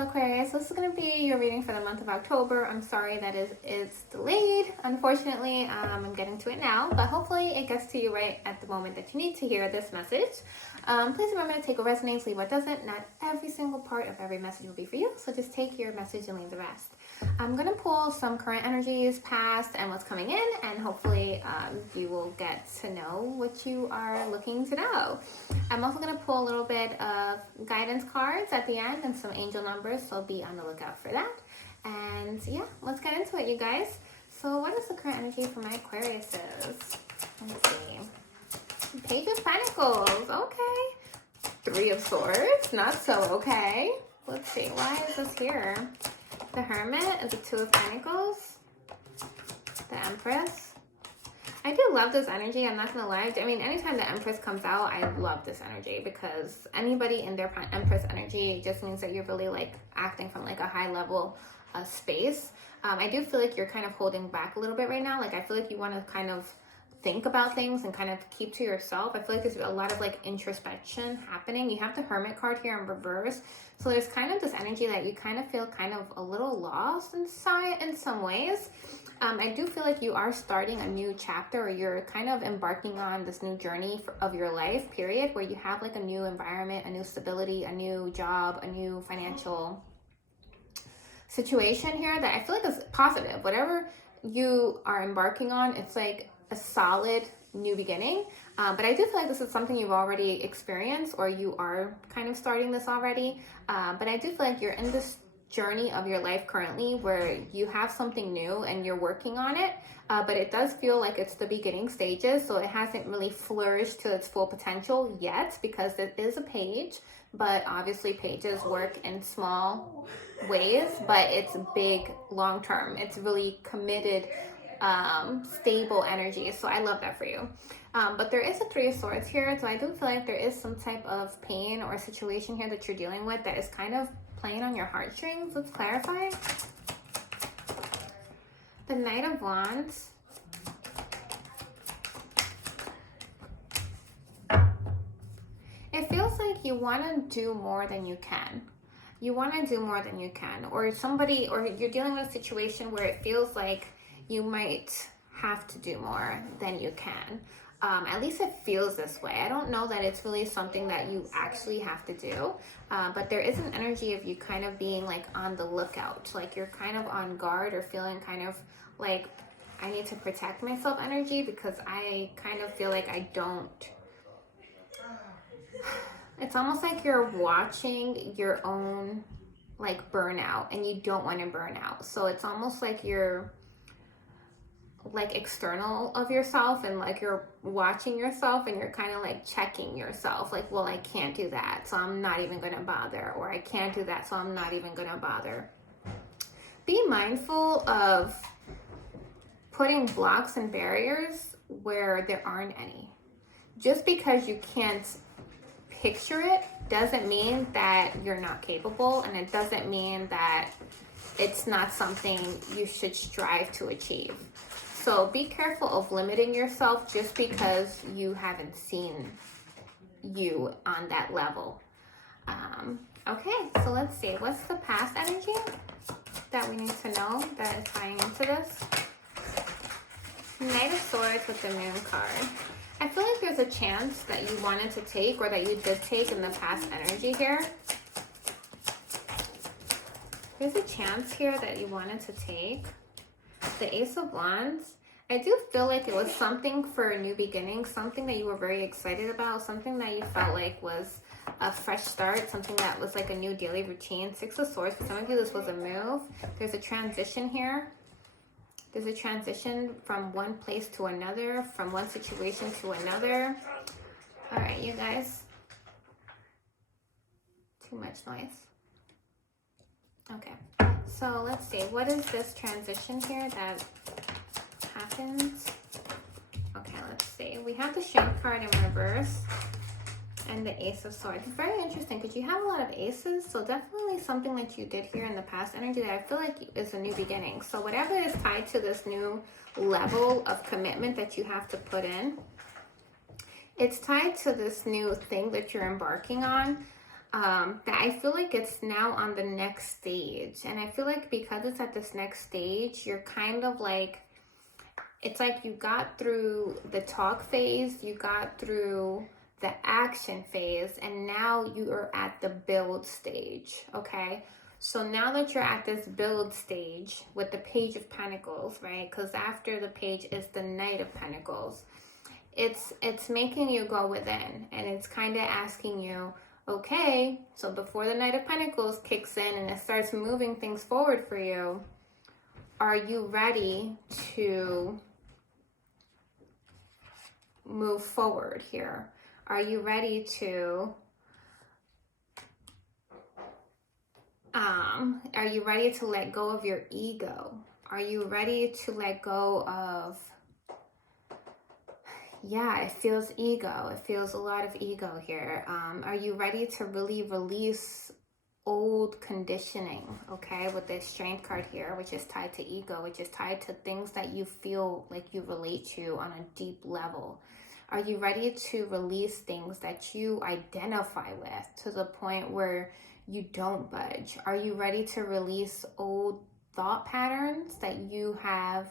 Hello Aquarius, this is going to be your reading for the month of October. I'm sorry that it's delayed. Unfortunately, I'm getting to it now, but hopefully it gets to you right at the moment that you need to hear this message. Please remember to take what resonates, leave what doesn't. Not every single part of every message will be for you, so just take your message and leave the rest. I'm going to pull some current energies, past, and what's coming in, and hopefully you will get to know what you are looking to know. I'm also going to pull a little bit of guidance cards at the end and some angel numbers, so be on the lookout for that. And yeah, let's get into it, you guys. So what is the current energy for my Aquariuses? Let's see. Page of Pentacles. Okay. Three of Swords. Not so okay. Let's see. Why is this here? The Hermit and the Two of Pentacles. The Empress. I do love this energy. I'm not going to lie. I mean, anytime the Empress comes out, I love this energy because anybody in their Empress energy just means that you're really like acting from like a high level space. I do feel like you're kind of holding back a little bit right now. Like I feel like you want to kind of think about things and kind of keep to yourself. I feel like there's a lot of like introspection happening. You have the Hermit card here in reverse. So there's kind of this energy that you kind of feel kind of a little lost inside in some ways. I do feel like you are starting a new chapter, or you're kind of embarking on this new journey of your life, period, where you have like a new environment, a new stability, a new job, a new financial situation here that I feel like is positive. Whatever you are embarking on, it's like a solid new beginning. But I do feel like this is something you've already experienced, or you are kind of starting this already. But I do feel like you're in this journey of your life currently where you have something new and you're working on it. But it does feel like it's the beginning stages. So it hasn't really flourished to its full potential yet because it is a page. But obviously pages work in small ways, but it's big long term. It's really committed, stable energy. So I love that for you. But there is a Three of Swords here. So I do feel like there is some type of pain or situation here that you're dealing with that is kind of playing on your heartstrings. Let's clarify. The Knight of Wands. It feels like you want to do more than you can. You want to do more than you can. Or somebody, or you're dealing with a situation where it feels like you might have to do more than you can. At least it feels this way. I don't know that it's really something that you actually have to do, but there is an energy of you kind of being like on the lookout, like you're kind of on guard or feeling kind of like I need to protect myself energy because I kind of feel like I don't. It's almost like you're watching your own like burnout and you don't want to burn out. So it's almost like you're like external of yourself and like you're watching yourself and you're kind of like checking yourself like, well, I can't do that, so I'm not even going to bother, or I can't do that, so I'm not even going to bother. Be mindful of putting blocks and barriers where there aren't any. Just because you can't picture it doesn't mean that you're not capable, and it doesn't mean that it's not something you should strive to achieve. So be careful of limiting yourself just because you haven't seen you on that level. Okay, so let's see. What's the past energy that we need to know that is tying into this? Knight of Swords with the Moon card. I feel like there's a chance that you wanted to take or that you did take in the past energy here. There's a chance here that you wanted to take. The Ace of Wands. I do feel like it was something for a new beginning, something that you were very excited about, something that you felt like was a fresh start, something that was like a new daily routine. Six of Swords. For some of you, this was a move. There's a transition here. There's a transition from one place to another, from one situation to another. All right, you guys. Too much noise. Okay, so let's see. What is this transition here that happens? Okay, let's see. We have the Strength card in reverse and the Ace of Swords. It's very interesting because you have a lot of aces, so definitely something that you did here in the past energy that I feel like is a new beginning. So whatever is tied to this new level of commitment that you have to put in, it's tied to this new thing that you're embarking on. that I feel like it's now on the next stage. And I feel like because it's at this next stage, you're kind of like, it's like you got through the talk phase, you got through the action phase, and now you are at the build stage, okay? So now that you're at this build stage with the Page of Pentacles, right? Because after the page is the Knight of Pentacles. It's making you go within, and it's kind of asking you, okay, so before the Knight of Pentacles kicks in and it starts moving things forward for you, are you ready to move forward here? Are you ready to let go of your ego? Are you ready to let go of, yeah, it feels ego. It feels a lot of ego here. Are you ready to really release old conditioning, okay, with this Strength card here, which is tied to ego, which is tied to things that you feel like you relate to on a deep level? Are you ready to release things that you identify with to the point where you don't budge? Are you ready to release old thought patterns that you have?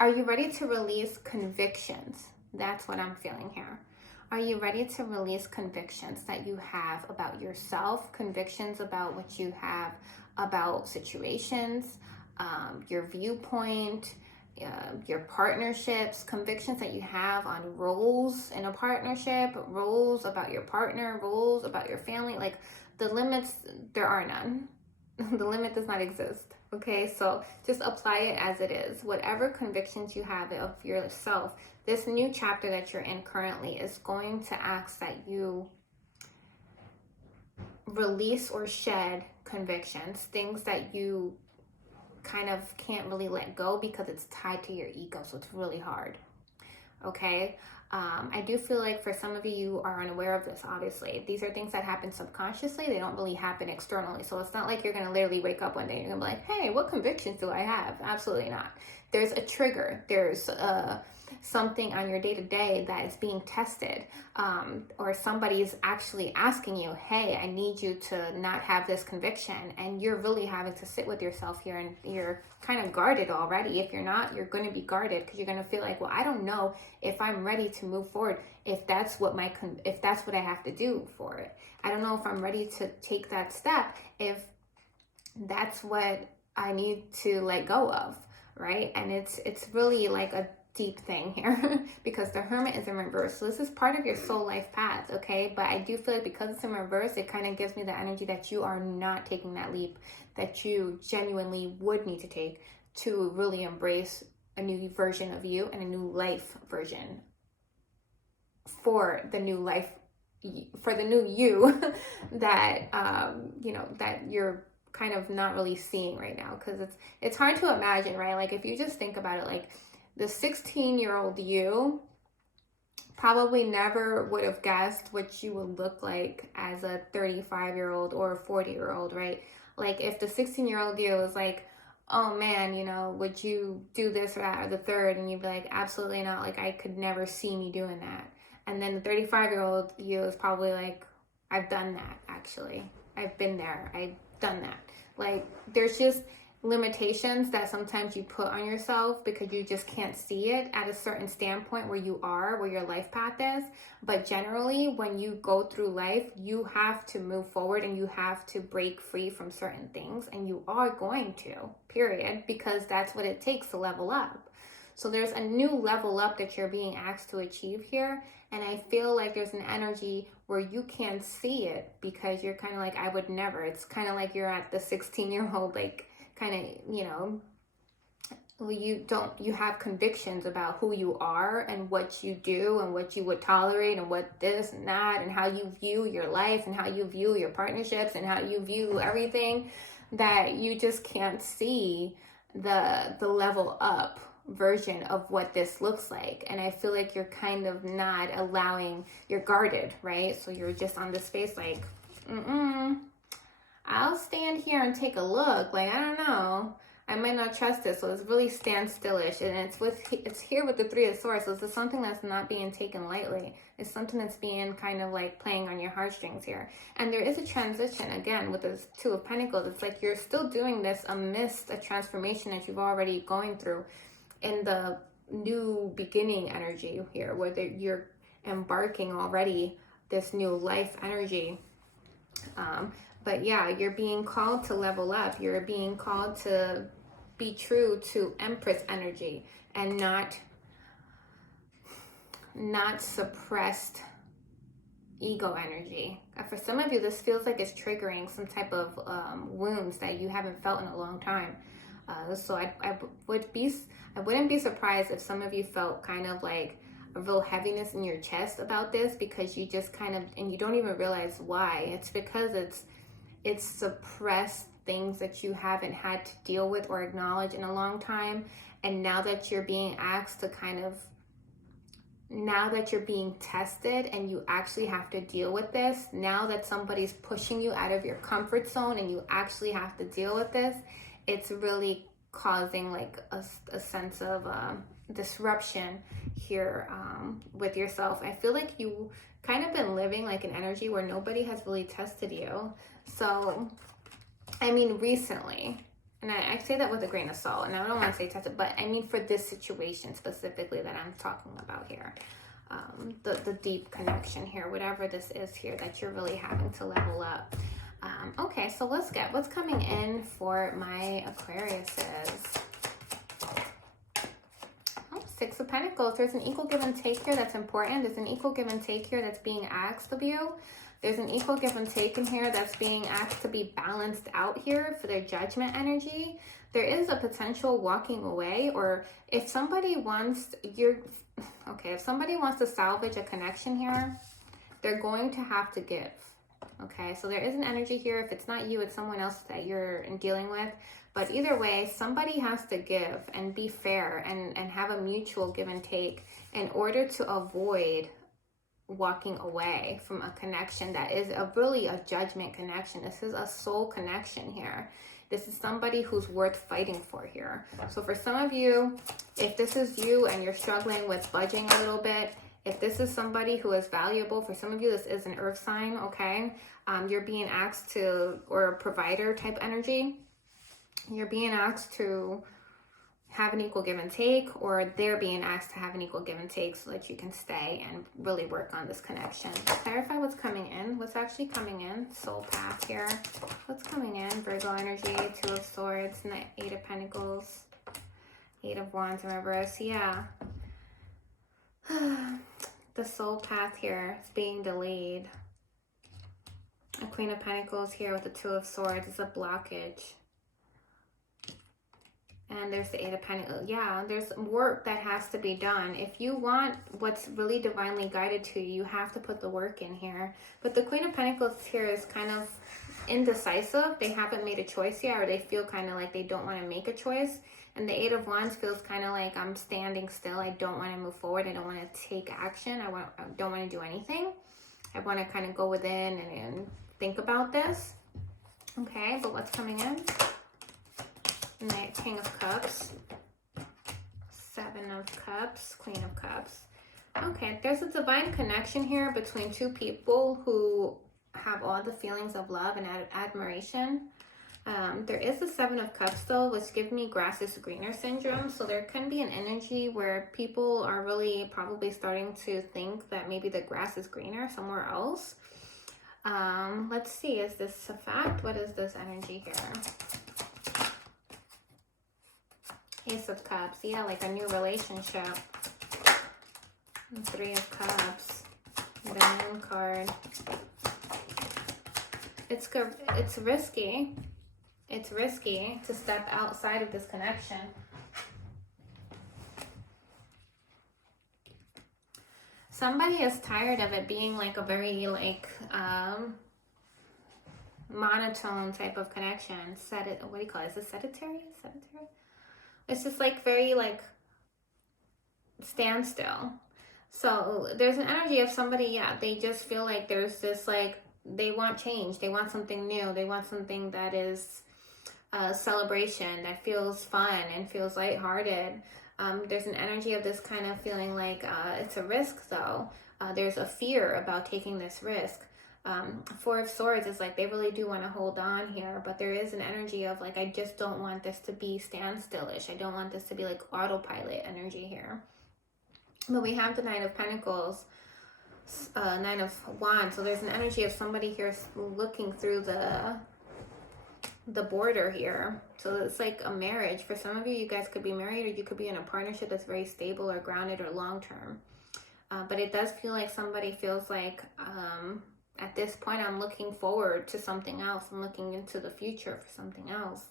Are you ready to release convictions? That's what I'm feeling here. Are you ready to release convictions that you have about yourself, convictions about what you have about situations, your viewpoint, your partnerships, convictions that you have on roles in a partnership, roles about your partner, roles about your family? Like, the limits, there are none. The limit does not exist. Okay, so just apply it as it is. Whatever convictions you have of yourself, this new chapter that you're in currently is going to ask that you release or shed convictions, things that you kind of can't really let go because it's tied to your ego, so it's really hard. Okay, I do feel like for some of you, you are unaware of this, obviously. These are things that happen subconsciously. They don't really happen externally. So it's not like you're going to literally wake up one day and you're going to be like, hey, what convictions do I have? Absolutely not. There's a trigger. There's something on your day-to-day that is being tested, or somebody's actually asking you, hey, I need you to not have this conviction, and you're really having to sit with yourself here, and you're kind of guarded already. If you're not, you're going to be guarded because you're going to feel like, well, I don't know if I'm ready to move forward, if that's what I have to do for it. I don't know if I'm ready to take that step, if that's what I need to let go of, right? And it's really like a deep thing here because the Hermit is in reverse. So this is part of your soul life path, okay? But I do feel like because it's in reverse, it kind of gives me the energy that you are not taking that leap that you genuinely would need to take to really embrace a new version of you and a new life version for the new life, for the new you that, that you're kind of not really seeing right now. Because it's hard to imagine, right? Like, if you just think about it, like, the 16-year-old you probably never would have guessed what you would look like as a 35-year-old or a 40-year-old, right? Like, if the 16-year-old you was like, oh man, would you do this or that or the third? And you'd be like, absolutely not. Like, I could never see me doing that. And then the 35-year-old you is probably like, I've done that, actually. I've been there. I've done that. Like, there's just limitations that sometimes you put on yourself because you just can't see it at a certain standpoint where you are, where your life path is. But generally, when you go through life, you have to move forward and you have to break free from certain things, and you are going to, period, because that's what it takes to level up. So there's a new level up that you're being asked to achieve here, and I feel like there's an energy where you can see it because you're kind of like, I would never. It's kind of like you're at the 16-year-old, like, kind of, you have convictions about who you are and what you do and what you would tolerate and what this and that, and how you view your life and how you view your partnerships and how you view everything, that you just can't see the level up version of what this looks like. And I feel like you're kind of not allowing, you're guarded, right? So you're just on this space like, I'll stand here and take a look. Like, I don't know. I might not trust it. So it's really standstillish, and it's here with the Three of Swords. So this is something that's not being taken lightly. It's something that's being kind of like playing on your heartstrings here. And there is a transition again with the Two of Pentacles. It's like you're still doing this amidst a transformation that you've already going through in the new beginning energy here, where you're embarking already this new life energy. But yeah, you're being called to level up. You're being called to be true to Empress energy and not suppressed ego energy. For some of you, this feels like it's triggering some type of wounds that you haven't felt in a long time. So I wouldn't be surprised if some of you felt kind of like a real heaviness in your chest about this, because you just kind of, and you don't even realize why. It's because it's suppressed things that you haven't had to deal with or acknowledge in a long time. And now that you're being asked to now that you're being tested and you actually have to deal with this, now that somebody's pushing you out of your comfort zone and you actually have to deal with this, it's really causing like a sense of disruption here with yourself. I feel like you kind of been living like an energy where nobody has really tested you. So, I mean, recently, and I say that with a grain of salt, and I don't want to say tested, but I mean for this situation specifically that I'm talking about here, the deep connection here, whatever this is here that you're really having to level up. Okay, so let's get what's coming in for my Aquariuses. Six of Pentacles. There's an equal give and take here that's important. There's an equal give and take here that's being asked of you. There's an equal give and take in here that's being asked to be balanced out here for their judgment energy. There is a potential walking away, or if somebody wants if somebody wants to salvage a connection here, they're going to have to give. Okay, so there is an energy here. If it's not you, it's someone else that you're dealing with. But either way, somebody has to give and be fair and have a mutual give and take in order to avoid walking away from a connection that is really a judgment connection. This is a soul connection here. This is somebody who's worth fighting for here. So for some of you, if this is you and you're struggling with budging a little bit, if this is somebody who is valuable, for some of you, this is an earth sign, okay? You're being asked to, or a provider type energy. You're being asked to have an equal give and take, or they're being asked to have an equal give and take so that you can stay and really work on this connection. Clarify what's coming in. What's actually coming in? Soul path here. What's coming in? Virgo energy, Two of Swords, Eight of Pentacles, Eight of Wands in reverse. Yeah. The soul path here is being delayed. A Queen of Pentacles here with the Two of Swords is a blockage. And there's the Eight of Pentacles. Yeah, there's work that has to be done. If you want what's really divinely guided to you, you have to put the work in here. But the Queen of Pentacles here is kind of indecisive. They haven't made a choice yet, or they feel kind of like they don't want to make a choice. And the Eight of Wands feels kind of like I'm standing still. I don't want to move forward. I don't want to take action. I don't want to do anything. I want to kind of go within and think about this. Okay, but what's coming in? King of Cups, Seven of Cups, Queen of Cups. Okay, there's a divine connection here between two people who have all the feelings of love and admiration. There is a Seven of Cups though, which gives me grass is greener syndrome. So there can be an energy where people are really probably starting to think that maybe the grass is greener somewhere else. Let's see, is this a fact? What is this energy here? Ace of Cups, yeah, like a new relationship. Three of Cups, the Moon card. It's risky. It's risky to step outside of this connection. Somebody is tired of it being like a very monotone type of connection. What do you call it? Is it sedentary? It's just like very like standstill. So there's an energy of somebody, yeah, they just feel like there's this like, they want change. They want something new. They want something that is celebration that feels fun and feels lighthearted. There's an energy of this kind of feeling like it's a risk, though. There's a fear about taking this risk. Four of Swords is like they really do want to hold on here, but there is an energy of like, I just don't want this to be standstillish. I don't want this to be like autopilot energy here. But we have the Knight of Pentacles, Nine of Wands. So there's an energy of somebody here looking through the border here. So it's like a marriage. For some of you, you guys could be married, or you could be in a partnership that's very stable or grounded or long-term. But it does feel like somebody feels like, at this point, I'm looking forward to something else. I'm looking into the future for something else.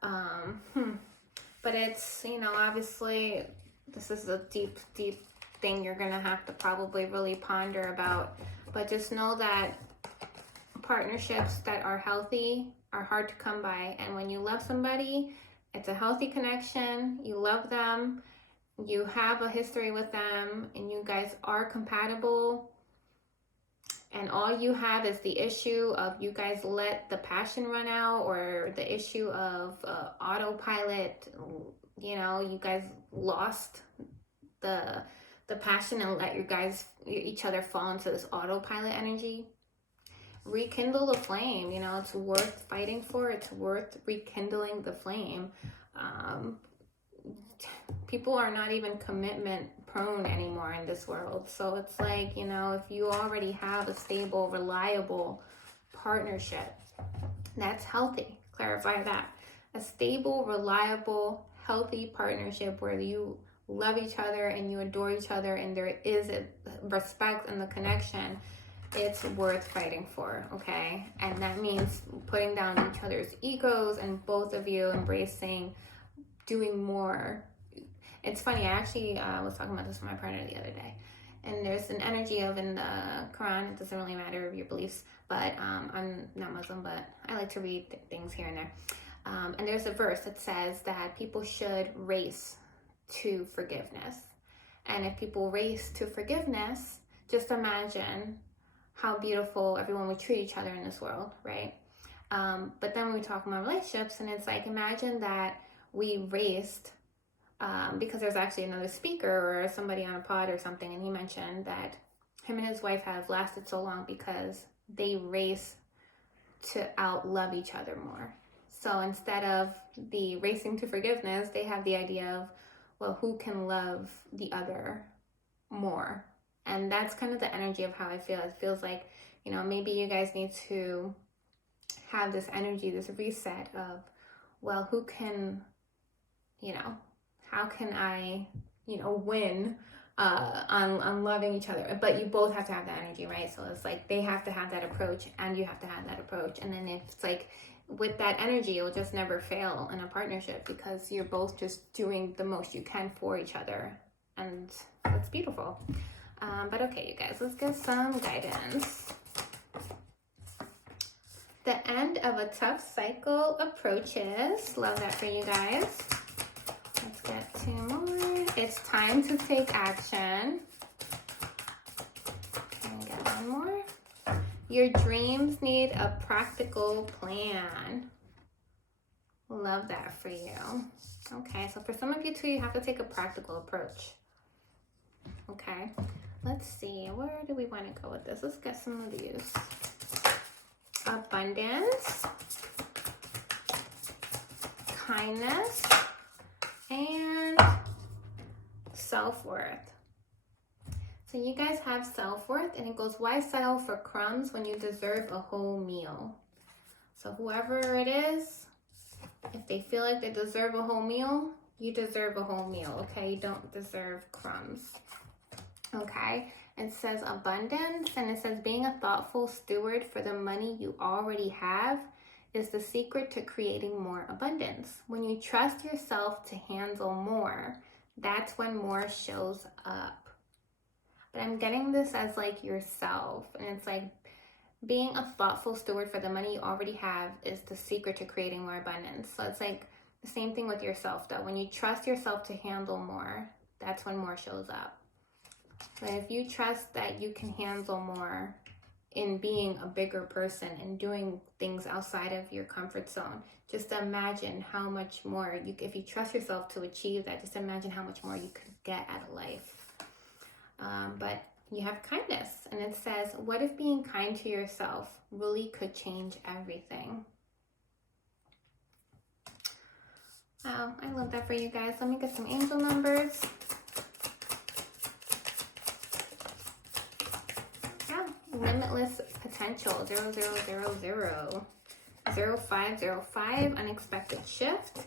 But it's, you know, obviously, this is a deep, deep thing you're going to have to probably really ponder about. But just know that partnerships that are healthy are hard to come by. And when you love somebody, it's a healthy connection. You love them. You have a history with them. And you guys are compatible. And all you have is the issue of you guys let the passion run out, or the issue of autopilot. You know, you guys lost the passion and let each other fall into this autopilot energy. Rekindle the flame. You know, it's worth fighting for. It's worth rekindling the flame. People are not even commitment prone anymore in this world. So it's like, you know, if you already have a stable, reliable partnership, that's healthy. Clarify that. A stable, reliable, healthy partnership where you love each other and you adore each other and there is a respect and the connection, it's worth fighting for, okay? And that means putting down each other's egos and both of you embracing doing more. It's funny, I actually was talking about this with my partner the other day, and there's an energy of, in the Quran, it doesn't really matter your beliefs, but I'm not Muslim, but I like to read things here and there. And there's a verse that says that people should race to forgiveness. And if people race to forgiveness, just imagine how beautiful everyone would treat each other in this world, right? But then when we talk about relationships, and it's like, imagine that we raced, because there's actually another speaker or somebody on a pod or something, and he mentioned that him and his wife have lasted so long because they race to outlove each other more. So instead of the racing to forgiveness, they have the idea of, well, who can love the other more? And that's kind of the energy of how I feel. It feels like, you know, maybe you guys need to have this energy, this reset of, well, who can, you know, how can I, you know, win on loving each other? But you both have to have that energy, right? So it's like they have to have that approach and you have to have that approach. And then if it's like with that energy, it'll just never fail in a partnership because you're both just doing the most you can for each other. And that's beautiful. But okay, you guys, let's get some guidance. The end of a tough cycle approaches. Love that for you guys. Let's get 2 more. It's time to take action. And get 1 more. Your dreams need a practical plan. Love that for you. Okay, so for some of you too, you have to take a practical approach. Okay, let's see. Where do we want to go with this? Let's get some of these. Abundance, kindness, and self-worth. So you guys have self-worth, and it goes, why settle for crumbs when you deserve a whole meal? So whoever it is, if they feel like they deserve a whole meal, you deserve a whole meal, okay? You don't deserve crumbs, okay? It says abundance, and it says being a thoughtful steward for the money you already have is the secret to creating more abundance. When you trust yourself to handle more, that's when more shows up. But I'm getting this as like yourself, and it's like being a thoughtful steward for the money you already have is the secret to creating more abundance. So it's like the same thing with yourself though. When you trust yourself to handle more, that's when more shows up. But if you trust that you can handle more, in being a bigger person and doing things outside of your comfort zone. Just imagine how much more if you trust yourself to achieve that, just imagine how much more you could get out of life. But you have kindness, and it says, what if being kind to yourself really could change everything? Wow, I love that for you guys. Let me get some angel numbers. Yeah, limitless potential, 0000, 0505, unexpected shift,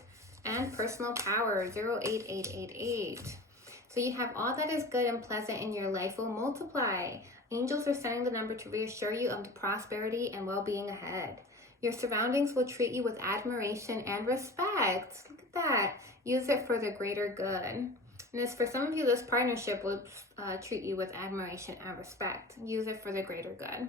and personal power, 08888. So you have all that is good and pleasant in your life will multiply. Angels are sending the number to reassure you of the prosperity and well-being ahead. Your surroundings will treat you with admiration and respect. Look at that. Use it for the greater good. And as for some of you, this partnership will treat you with admiration and respect. Use it for the greater good.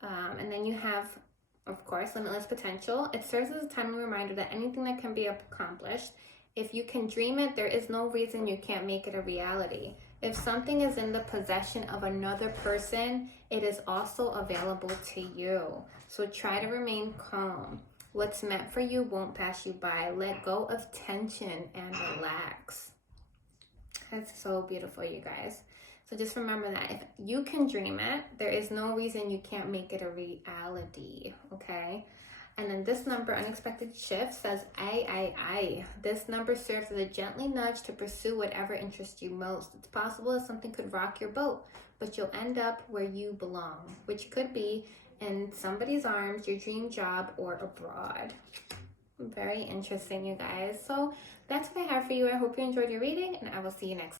And then you have, of course, limitless potential. It serves as a timely reminder that anything that can be accomplished, if you can dream it, there is no reason you can't make it a reality. If something is in the possession of another person, it is also available to you. So try to remain calm. What's meant for you won't pass you by. Let go of tension and relax. That's so beautiful, you guys. So just remember that if you can dream it, there is no reason you can't make it a reality, okay? And then this number, unexpected shift, says I. This number serves as a gently nudge to pursue whatever interests you most. It's possible that something could rock your boat, but you'll end up where you belong, which could be in somebody's arms, your dream job, or abroad. Very interesting, you guys. So that's what I have for you. I hope you enjoyed your reading, and I will see you next time.